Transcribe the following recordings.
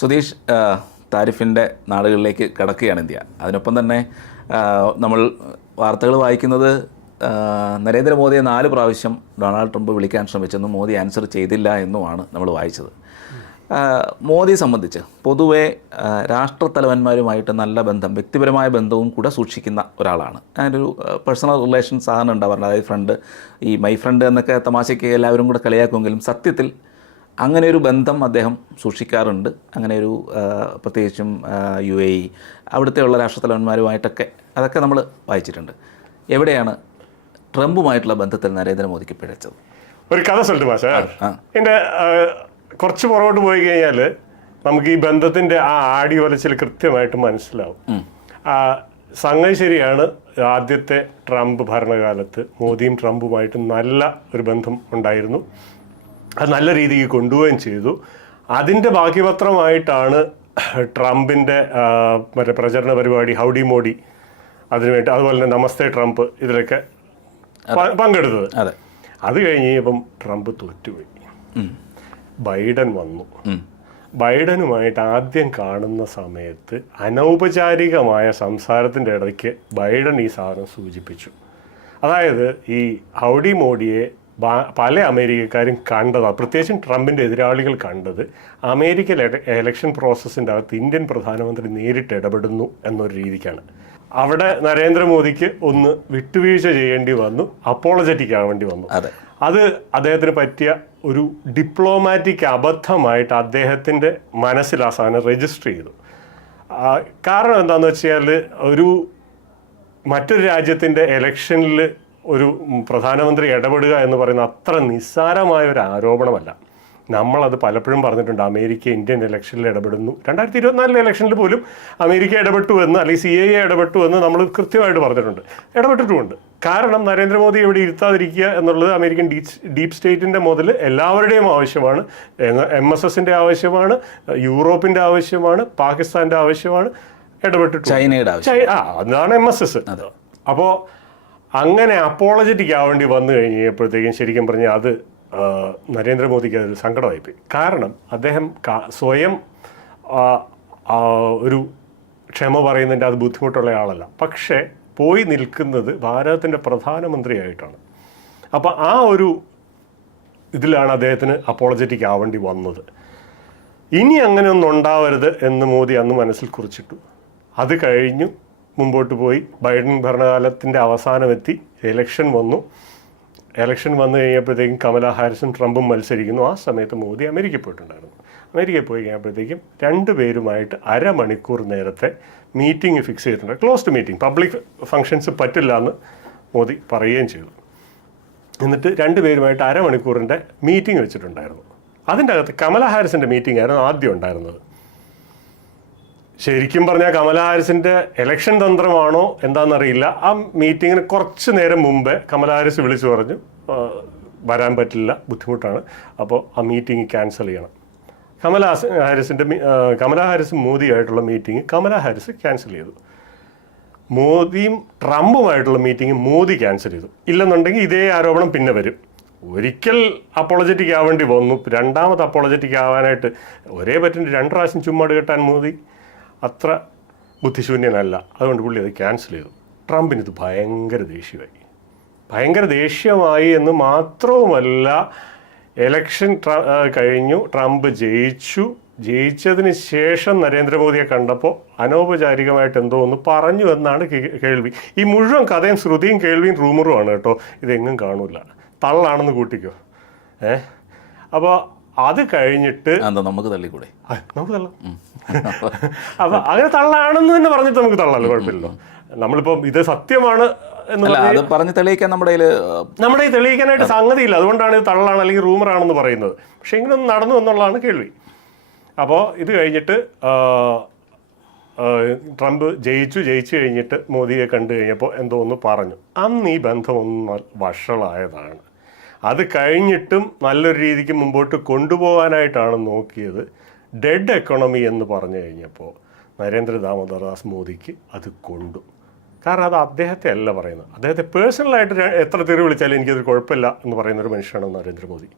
സുധീഷ്, താരിഫിൻ്റെ നാടുകളിലേക്ക് കടക്കുകയാണ് ഇന്ത്യ. അതിനൊപ്പം തന്നെ നമ്മൾ വാർത്തകൾ വായിക്കുന്നത് നരേന്ദ്രമോദിയെ 4 പ്രാവശ്യം ഡൊണാൾഡ് ട്രംപ് വിളിക്കാൻ ശ്രമിച്ചെന്നും മോദി ആൻസർ ചെയ്തില്ല എന്നുമാണ് നമ്മൾ വായിച്ചത്. മോദിയെ സംബന്ധിച്ച് പൊതുവെ രാഷ്ട്രത്തലവന്മാരുമായിട്ട് നല്ല ബന്ധം, വ്യക്തിപരമായ ബന്ധവും കൂടെ സൂക്ഷിക്കുന്ന ഒരാളാണ്. അതിൻ്റെ ഒരു പേഴ്സണൽ റിലേഷൻ സാധാരണ ഉണ്ടാവാറുണ്ട്. അതായത് ഫ്രണ്ട്, ഈ മൈ ഫ്രണ്ട് എന്നൊക്കെ തമാശയ്ക്ക് എല്ലാവരും കൂടെ കളിയാക്കുമെങ്കിലും സത്യത്തിൽ അങ്ങനെ ഒരു ബന്ധം അദ്ദേഹം സൂക്ഷിക്കാറുണ്ട്. അങ്ങനെ ഒരു പ്രത്യേകിച്ചും UAE അവിടുത്തെയുള്ള രാഷ്ട്രത്തലവന്മാരുമായിട്ടൊക്കെ അതൊക്കെ നമ്മൾ വായിച്ചിട്ടുണ്ട്. എവിടെയാണ് ട്രംപുമായിട്ടുള്ള ബന്ധത്തിൽ നരേന്ദ്രമോദിക്ക് പിഴച്ചത്? ഒരു കഥ சொல்லிட்டு മാഷേ, എൻ്റെ കുറച്ച് പുറകോട്ട് പോയി കഴിഞ്ഞാൽ നമുക്ക് ഈ ബന്ധത്തിൻ്റെ ആ ആടി വരച്ചിൽ കൃത്യമായിട്ട് മനസ്സിലാവും. സംഗതി ശരിയാണ്. ആദ്യത്തെ ട്രംപ് ഭരണകാലത്ത് മോദിയും ട്രംപുമായിട്ട് നല്ല ഒരു ബന്ധം ഉണ്ടായിരുന്നു. അത് നല്ല രീതിക്ക് കൊണ്ടുപോവുകയും ചെയ്തു. അതിൻ്റെ ബാക്കിപത്രമായിട്ടാണ് ട്രംപിൻ്റെ മറ്റേ പ്രചരണ പരിപാടി ഹൗഡി മോഡി, അതിനുവേണ്ടി അതുപോലെ തന്നെ നമസ്തേ ട്രംപ് ഇതിലൊക്കെ പങ്കെടുത്തത്. അത് കഴിഞ്ഞ് ഇപ്പം ട്രംപ് തോറ്റുപോയി. ബൈഡൻ വന്നു. ബൈഡനുമായിട്ട് ആദ്യം കാണുന്ന സമയത്ത് അനൗപചാരികമായ സംസാരത്തിൻ്റെ ഇടയ്ക്ക് ബൈഡൻ ഈ സാധനം സൂചിപ്പിച്ചു. അതായത് ഈ ഹൗഡി മോഡിയെ പല അമേരിക്കക്കാരും കണ്ടതാണ്, പ്രത്യേകിച്ചും ട്രംപിൻ്റെ എതിരാളികൾ കണ്ടത് അമേരിക്കൻ എലക്ഷൻ പ്രോസസ്സിൻ്റെ അകത്ത് ഇന്ത്യൻ പ്രധാനമന്ത്രി നേരിട്ട് ഇടപെടുന്നു എന്നൊരു രീതിക്കാണ്. അവിടെ നരേന്ദ്രമോദിക്ക് ഒന്ന് വിട്ടുവീഴ്ച ചെയ്യേണ്ടി വന്നു, അപ്പോളജറ്റിക് ആവേണ്ടി വന്നു. അത് അദ്ദേഹത്തിന് പറ്റിയ ഒരു ഡിപ്ലോമാറ്റിക് അബദ്ധമായിട്ട് അദ്ദേഹത്തിൻ്റെ മനസ്സിൽ ആ സാധനം രജിസ്റ്റർ ചെയ്തു. കാരണം എന്താണെന്ന് വെച്ചാൽ മറ്റൊരു രാജ്യത്തിൻ്റെ എലക്ഷനിൽ ഒരു പ്രധാനമന്ത്രി ഇടപെടുക എന്ന് പറയുന്ന അത്ര നിസ്സാരമായ ഒരു ആരോപണമല്ല. നമ്മളത് പലപ്പോഴും പറഞ്ഞിട്ടുണ്ട്. അമേരിക്ക ഇന്ത്യൻ ഇലക്ഷനിൽ ഇടപെടുന്നു. 2024 ഇലക്ഷനിൽ പോലും അമേരിക്ക ഇടപെട്ടു എന്ന്, അല്ലെങ്കിൽ CIA ഇടപെട്ടു എന്ന് നമ്മൾ കൃത്യമായിട്ട് പറഞ്ഞിട്ടുണ്ട്, ഇടപെട്ടിട്ടുമുണ്ട്. കാരണം നരേന്ദ്രമോദി ഇവിടെ ഇരുത്താതിരിക്കുക എന്നുള്ളത് അമേരിക്കൻ ഡീപ് സ്റ്റേറ്റിൻ്റെ മുതൽ എല്ലാവരുടെയും ആവശ്യമാണ്. MSSൻ്റെ ആവശ്യമാണ്, യൂറോപ്പിൻ്റെ ആവശ്യമാണ്, പാകിസ്ഥാൻ്റെ ആവശ്യമാണ്, ഇടപെട്ടിട്ടുണ്ട്. ചൈനയുടെ അതാണ് MSS. അപ്പോൾ അങ്ങനെ അപ്പോളജറ്റിക് ആവേണ്ടി വന്നു കഴിഞ്ഞപ്പോഴത്തേക്കും ശരിക്കും പറഞ്ഞാൽ അത് നരേന്ദ്രമോദിക്ക് അതൊരു സങ്കടമായിപ്പോയി. കാരണം അദ്ദേഹം സ്വയം ഒരു ക്ഷമ പറയുന്നതിൻ്റെ അത് ബുദ്ധിമുട്ടുള്ള ആളല്ല. പക്ഷേ പോയി നിൽക്കുന്നത് ഭാരതത്തിൻ്റെ പ്രധാനമന്ത്രിയായിട്ടാണ്. അപ്പോൾ ആ ഒരു ഇതിലാണ് അദ്ദേഹത്തിന് അപ്പോളജറ്റിക് ആവേണ്ടി വന്നത്. ഇനി അങ്ങനെ ഒന്നും ഉണ്ടാവരുത് എന്ന് മോദി അന്ന് മനസ്സിൽ കുറിച്ചിട്ടു. അത് കഴിഞ്ഞു മുമ്പോട്ട് പോയി. ബൈഡൻ ഭരണകാലത്തിൻ്റെ അവസാനമെത്തി, എലക്ഷൻ വന്നു. എലക്ഷൻ വന്നു കഴിഞ്ഞപ്പോഴത്തേക്കും കമലാ ഹാരിസും ട്രംപും മത്സരിക്കുന്നു. ആ സമയത്ത് മോദി അമേരിക്കയിൽ പോയിട്ടുണ്ടായിരുന്നു. അമേരിക്കയിൽ പോയി കഴിഞ്ഞപ്പോഴത്തേക്കും 2 പേരുമായിട്ട് അരമണിക്കൂർ നേരത്തെ മീറ്റിംഗ് ഫിക്സ് ചെയ്തിട്ടുണ്ട്. ക്ലോസ്ഡ് മീറ്റിംഗ്, പബ്ലിക് ഫങ്ഷൻസ് പറ്റില്ല എന്ന് മോദി പറയുകയും ചെയ്തു. എന്നിട്ട് 2 പേരുമായിട്ട് അരമണിക്കൂറിൻ്റെ മീറ്റിംഗ് വെച്ചിട്ടുണ്ടായിരുന്നു. അതിൻ്റെ അകത്ത് കമലാ ഹാരിസിൻ്റെ മീറ്റിംഗ് ആയിരുന്നു ആദ്യം ഉണ്ടായിരുന്നത്. ശരിക്കും പറഞ്ഞാൽ കമലാ ഹാരിസിൻ്റെ എലക്ഷൻ തന്ത്രമാണോ എന്താണെന്നറിയില്ല. ആ മീറ്റിങ്ങിന് കുറച്ച് നേരം മുമ്പേ കമലാ ഹാരിസ് വിളിച്ചു പറഞ്ഞു വരാൻ പറ്റില്ല, ബുദ്ധിമുട്ടാണ്, അപ്പോൾ ആ മീറ്റിംഗ് ക്യാൻസൽ ചെയ്യണം. കമലാ ഹാരിസ് മോദിയായിട്ടുള്ള മീറ്റിംഗ് കമലാ ഹാരിസ് ക്യാൻസൽ ചെയ്തു. മോദിയും ട്രംപുമായിട്ടുള്ള മീറ്റിംഗ് മോദി ക്യാൻസൽ ചെയ്തു. ഇല്ലെന്നുണ്ടെങ്കിൽ ഇതേ ആരോപണം പിന്നെ വരും. ഒരിക്കൽ അപ്പോളജറ്റിക് ആവേണ്ടി വന്നു, രണ്ടാമത് അപ്പോളജറ്റിക് ആവാനായിട്ട് ഒരേ പറ്റിൻ്റെ 2 പ്രാവശ്യം ചുമ്മാട് കെട്ടാൻ മോദി അത്ര ബുദ്ധിശൂന്യനല്ല. അതുകൊണ്ട് പുള്ളി അത് ക്യാൻസൽ ചെയ്തു. ട്രംപിനിത് ഭയങ്കര ദേഷ്യമായി എന്ന് മാത്രവുമല്ല, എലക്ഷൻ കഴിഞ്ഞു, ട്രംപ് ജയിച്ചതിന് ശേഷം നരേന്ദ്രമോദിയെ കണ്ടപ്പോൾ അനൗപചാരികമായിട്ട് എന്തോ ഒന്ന് പറഞ്ഞു എന്നാണ് കേൾവി. ഈ മുഴുവൻ കഥയും ശ്രുതിയും കേൾവിയും റൂമറുമാണ് കേട്ടോ. ഇതെങ്ങും കാണൂല, തള്ളാണെന്ന് കൂട്ടിക്കോ. അപ്പോൾ അത് കഴിഞ്ഞിട്ട് നമുക്ക് തള്ളിക്കൂടെ? നമുക്ക് തള്ളാം. അപ്പം അങ്ങനെ തള്ളാണെന്ന് തന്നെ പറഞ്ഞിട്ട് നമുക്ക് തള്ളാമല്ലോ, കുഴപ്പമില്ലല്ലോ. നമ്മളിപ്പം ഇത് സത്യമാണ് എന്ന് പറഞ്ഞ് തെളിയിക്കാൻ നമ്മുടെ തെളിയിക്കാനായിട്ട് സംഗതിയില്ല. അതുകൊണ്ടാണ് ഇത് തള്ളാണ് അല്ലെങ്കിൽ റൂമറാണെന്ന് പറയുന്നത്. പക്ഷേ ഇങ്ങനൊന്നും നടന്നു എന്നുള്ളതാണ് കേൾവി. അപ്പോൾ ഇത് കഴിഞ്ഞിട്ട് ട്രംപ് ജയിച്ചു കഴിഞ്ഞിട്ട് മോദിയെ കണ്ടു കഴിഞ്ഞപ്പോൾ എന്തോ ഒന്ന് പറഞ്ഞു. അന്ന് ഈ ബന്ധം ഒന്ന് വഷളായതാണ്. അത് കഴിഞ്ഞിട്ടും നല്ലൊരു രീതിക്ക് മുമ്പോട്ട് കൊണ്ടുപോകാനായിട്ടാണ് നോക്കിയത്. ഡെഡ് എക്കണോമി എന്ന് പറഞ്ഞു കഴിഞ്ഞപ്പോൾ നരേന്ദ്ര ദാമോദർദാസ് മോദിക്ക് അത് കൊണ്ടു. കാരണം അത് അദ്ദേഹത്തെ അല്ല പറയുന്നത്, അദ്ദേഹത്തെ പേഴ്സണലായിട്ട് എത്ര തെറി വിളിച്ചാലും എനിക്കതൊരു കുഴപ്പമില്ല എന്ന് പറയുന്നൊരു മനുഷ്യനാണ് നരേന്ദ്രമോദി.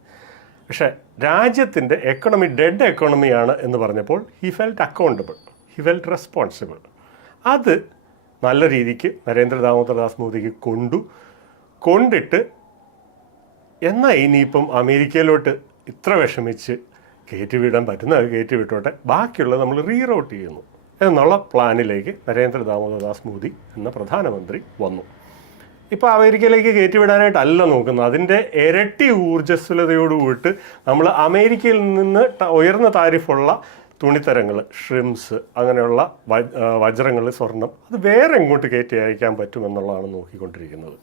പക്ഷേ രാജ്യത്തിൻ്റെ എക്കണോമി ഡെഡ് എക്കണോമിയാണ് എന്ന് പറഞ്ഞപ്പോൾ he felt accountable, he felt responsible. അത് നല്ല രീതിക്ക് നരേന്ദ്ര ദാമോദർദാസ് മോദിക്ക് കൊണ്ടിട്ട് എന്നാൽ ഇനിയിപ്പം അമേരിക്കയിലോട്ട് ഇത്ര വിഷമിച്ച് കയറ്റിവിടാൻ പറ്റുന്നത് കയറ്റിവിട്ടോട്ടെ, ബാക്കിയുള്ളത് നമ്മൾ റീറൗട്ട് ചെയ്യുന്നു എന്നുള്ള പ്ലാനിലേക്ക് നരേന്ദ്ര ദാമോദർദാസ് മോദി എന്ന പ്രധാനമന്ത്രി വന്നു. ഇപ്പോൾ അമേരിക്കയിലേക്ക് കയറ്റിവിടാനായിട്ടല്ല നോക്കുന്നത്, അതിൻ്റെ ഇരട്ടി ഊർജ്ജസ്വലതയോടുകൂടിയിട്ട് നമ്മൾ അമേരിക്കയിൽ നിന്ന് ഉയർന്ന താരിഫുള്ള തുണിത്തരങ്ങൾ, ഷ്രിംസ്, അങ്ങനെയുള്ള വജ്രങ്ങൾ, സ്വർണം, അത് വേറെ എങ്ങോട്ട് കയറ്റി അയക്കാൻ പറ്റുമെന്നുള്ളതാണ് നോക്കിക്കൊണ്ടിരിക്കുന്നത്.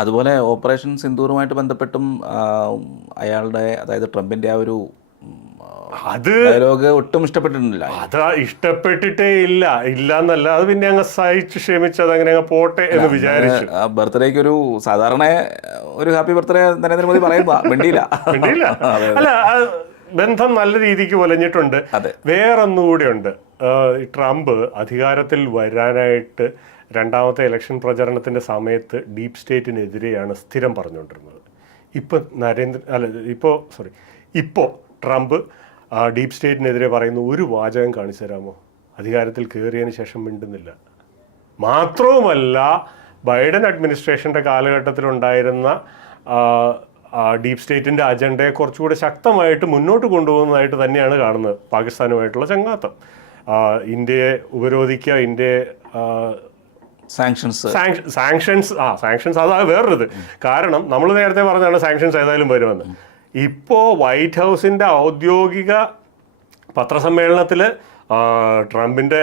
അതുപോലെ ഓപ്പറേഷൻ സിന്ദൂറുമായിട്ട് ബന്ധപ്പെട്ടും അയാളുടെ, അതായത് ട്രംപിൻ്റെ ആ ഒരു ഡയലോഗ് ഒട്ടും ഇഷ്ടപ്പെട്ടിട്ടില്ല. അത് ഇഷ്ടപ്പെട്ടിട്ടേ ഇല്ല എന്നല്ല, അത് പിന്നെ അങ്ങ് സഹിച്ച് ക്ഷമിച്ചത് അങ്ങനെ അങ്ങ് പോട്ടെ എന്ന് വിചാരിച്ചു. ബർത്ത്ഡേക്ക് ഒരു സാധാരണ ഒരു ഹാപ്പി ബർത്ത്ഡേ നരേന്ദ്രമോദി പറയുമ്പോ വേണ്ടിയില്ല. അല്ല, ബന്ധം നല്ല രീതിക്ക് പൊലഞ്ഞിട്ടുണ്ട്. വേറൊന്നുകൂടി ഉണ്ട്. ട്രംപ് അധികാരത്തിൽ വരാനായിട്ട് രണ്ടാമത്തെ ഇലക്ഷൻ പ്രചരണത്തിന്റെ സമയത്ത് ഡീപ് സ്റ്റേറ്റിനെതിരെയാണ് സ്ഥിരം പറഞ്ഞുകൊണ്ടിരുന്നത്. ഇപ്പോൾ ട്രംപ് ഡീപ് സ്റ്റേറ്റിനെതിരെ പറയുന്ന ഒരു വാചകം കാണിച്ചു തരാമോ? അധികാരത്തിൽ കയറിയതിന് ശേഷം മിണ്ടുന്നില്ല. മാത്രവുമല്ല, ബൈഡൻ അഡ്മിനിസ്ട്രേഷൻ്റെ കാലഘട്ടത്തിലുണ്ടായിരുന്ന ഡീപ് സ്റ്റേറ്റിൻ്റെ അജണ്ടയെ കുറച്ചുകൂടെ ശക്തമായിട്ട് മുന്നോട്ട് കൊണ്ടുപോകുന്നതായിട്ട് തന്നെയാണ് കാണുന്നത്. പാകിസ്ഥാനുമായിട്ടുള്ള ചങ്ങാത്തം, ഇന്ത്യയെ ഉപരോധിക്കുക, ഇന്ത്യയെ സാങ്ഷൻസ് അതാണ് വേറൊരിത്. കാരണം നമ്മൾ നേരത്തെ പറഞ്ഞാണ് സാങ്ഷൻസ് ഏതായാലും വരുമെന്ന്. ഇപ്പോൾ വൈറ്റ് ഹൗസിൻ്റെ ഔദ്യോഗിക പത്രസമ്മേളനത്തിൽ ട്രംപിൻ്റെ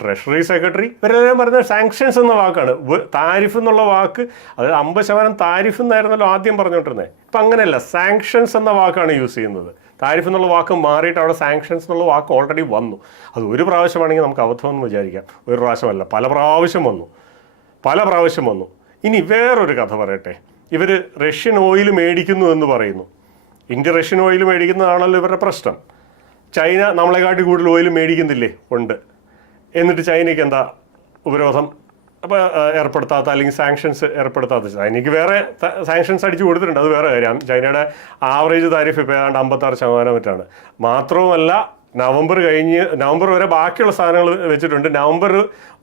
ട്രഷറി സെക്രട്ടറി ഇവരെല്ലാം പറഞ്ഞ സാങ്ഷൻസ് എന്ന വാക്കാണ്. താരിഫ് എന്നുള്ള വാക്ക്, അതായത് 50% താരിഫ് എന്നായിരുന്നല്ലോ ആദ്യം പറഞ്ഞുകൊണ്ടിരുന്നത്. ഇപ്പം അങ്ങനെയല്ല, സാങ്ഷൻസ് എന്ന വാക്കാണ് യൂസ് ചെയ്യുന്നത്. താരിഫ് എന്നുള്ള വാക്ക് മാറിയിട്ട് അവിടെ സാങ്ഷൻസ് എന്നുള്ള വാക്ക് ഓൾറെഡി വന്നു. അത് ഒരു പ്രാവശ്യമാണെങ്കിൽ നമുക്ക് അബദ്ധമെന്ന് വിചാരിക്കാം, ഒരു പ്രാവശ്യമല്ല, പല പ്രാവശ്യം വന്നു. ഇനി വേറൊരു കഥ പറയട്ടെ. ഇവർ റഷ്യൻ ഓയിൽ മേടിക്കുന്നു എന്ന് പറയുന്നു. ഇന്ത്യ റഷ്യൻ ഓയിൽ മേടിക്കുന്നതാണല്ലോ ഇവരുടെ പ്രശ്നം. ചൈന നമ്മളെക്കാട്ടി കൂടുതൽ ഓയിൽ മേടിക്കുന്നില്ലേ? ഉണ്ട്. എന്നിട്ട് ചൈനയ്ക്ക് എന്താ ഉപരോധം ഏർപ്പെടുത്താത്ത, അല്ലെങ്കിൽ സാങ്ഷൻസ് ഏർപ്പെടുത്താത്ത? ചൈനയ്ക്ക് വേറെ സാങ്ഷൻസ് അടിച്ചു കൊടുത്തിട്ടുണ്ട്, അത് വേറെ കാര്യം. ചൈനയുടെ ആവറേജ് താരിഫ് ഇപ്പോൾ ഏതാണ്ട് 56% മറ്റാണ്. മാത്രവുമല്ല, നവംബർ വരെ ബാക്കിയുള്ള സാധനങ്ങൾ വെച്ചിട്ടുണ്ട്. നവംബർ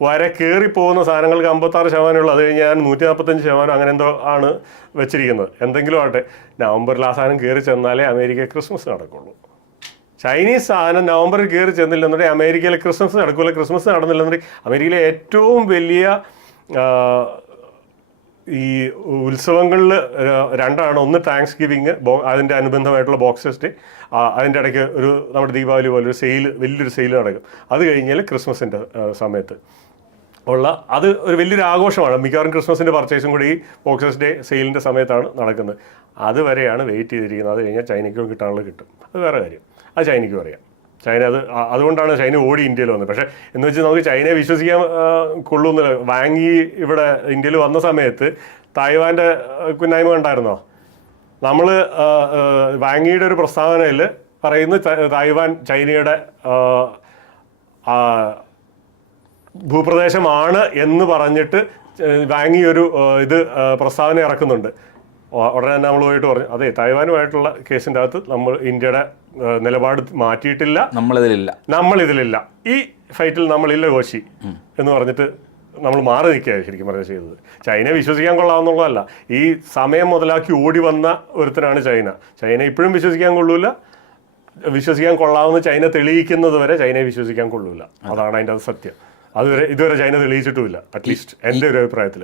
വരെ കയറിപ്പോകുന്ന സാധനങ്ങൾക്ക് 56% ഉള്ളൂ. അത് കഴിഞ്ഞ് ഞാൻ 145% അങ്ങനെ എന്തോ ആണ് വെച്ചിരിക്കുന്നത്. എന്തെങ്കിലും ആട്ടെ, നവംബറിൽ ആ സാധനം കയറി ചെന്നാലേ അമേരിക്ക ക്രിസ്മസ് നടക്കുള്ളൂ. ചൈനീസ് സാധനം നവംബറിൽ കയറി ചെന്നില്ലെന്നുണ്ടെങ്കിൽ അമേരിക്കയിലെ ക്രിസ്മസ് നടക്കില്ല. ക്രിസ്മസ് നടന്നില്ലെന്നുണ്ടെങ്കിൽ അമേരിക്കയിലെ ഏറ്റവും വലിയ ഈ ഉത്സവങ്ങളിൽ രണ്ടാണ്. ഒന്ന് താങ്ക്സ് ഗിവിങ്, അതിൻ്റെ അനുബന്ധമായിട്ടുള്ള ബോക്സേഴ്സ് ഡേ. അതിൻ്റെ ഇടയ്ക്ക് നമ്മുടെ ദീപാവലി പോലെ വലിയൊരു സെയിൽ നടക്കും. അത് കഴിഞ്ഞാൽ ക്രിസ്മസിൻ്റെ സമയത്ത് അത് ഒരു വലിയൊരു ആഘോഷമാണ്. മിക്കവാറും ക്രിസ്മസിൻ്റെ പർച്ചേസും കൂടി ഈ ബോക്സേഴ്സ് ഡേ സെയിലിൻ്റെ സമയത്താണ് നടക്കുന്നത്. അതുവരെയാണ് വെയിറ്റ് ചെയ്തിരിക്കുന്നത്. അത് കഴിഞ്ഞാൽ ചൈനയ്ക്കും കിട്ടാനുള്ളത് കിട്ടും, അത് വേറെ കാര്യം. അത് ചൈനയ്ക്കും അറിയാം. ചൈന അതുകൊണ്ടാണ് ചൈന ഓടി ഇന്ത്യയിൽ വന്നത്. പക്ഷേ എന്ന് വെച്ച് നമുക്ക് ചൈനയെ വിശ്വസിക്കാൻ കൊള്ളുന്നില്ല. വാങ്ങി ഇവിടെ ഇന്ത്യയിൽ വന്ന സമയത്ത് തായ്വാൻ്റെ കുന്നായ്മ കണ്ടായിരുന്നോ? നമ്മൾ വാങ്ങിയുടെ ഒരു പ്രസ്താവനയിൽ പറയുന്നത് തായ്വാൻ ചൈനയുടെ ഭൂപ്രദേശമാണ് എന്ന് പറഞ്ഞിട്ട് വാങ്ങിയൊരു പ്രസ്താവന ഇറക്കുന്നുണ്ട്. ഉടനെ തന്നെ നമ്മൾ പോയിട്ട് പറഞ്ഞു, അതെ, തായ്വാനുമായിട്ടുള്ള കേസിൻ്റെ അകത്ത് നമ്മൾ ഇന്ത്യയുടെ നിലപാട് മാറ്റിയിട്ടില്ല, നമ്മളിതിലില്ല, ഈ ഫൈറ്റിൽ നമ്മളില്ല കോശി എന്ന് പറഞ്ഞിട്ട് നമ്മൾ മാറി നിൽക്കുകയാണ് ശരിക്കും പറഞ്ഞാൽ ചെയ്തത്. ചൈനയെ വിശ്വസിക്കാൻ കൊള്ളാവുന്നുള്ളതല്ല, ഈ സമയം മുതലാക്കി ഓടി വന്ന ഒരുത്തനാണ് ചൈന ഇപ്പോഴും വിശ്വസിക്കാൻ കൊള്ളൂല. വിശ്വസിക്കാൻ കൊള്ളാവുന്ന ചൈന തെളിയിക്കുന്നത് വരെ ചൈനയെ വിശ്വസിക്കാൻ കൊള്ളൂല. അതാണ് അതിൻ്റെ സത്യം. ഇതുവരെ ചൈന തെളിയിച്ചിട്ടുമില്ല, അറ്റ്ലീസ്റ്റ് എൻ്റെ ഒരു അഭിപ്രായത്തിൽ.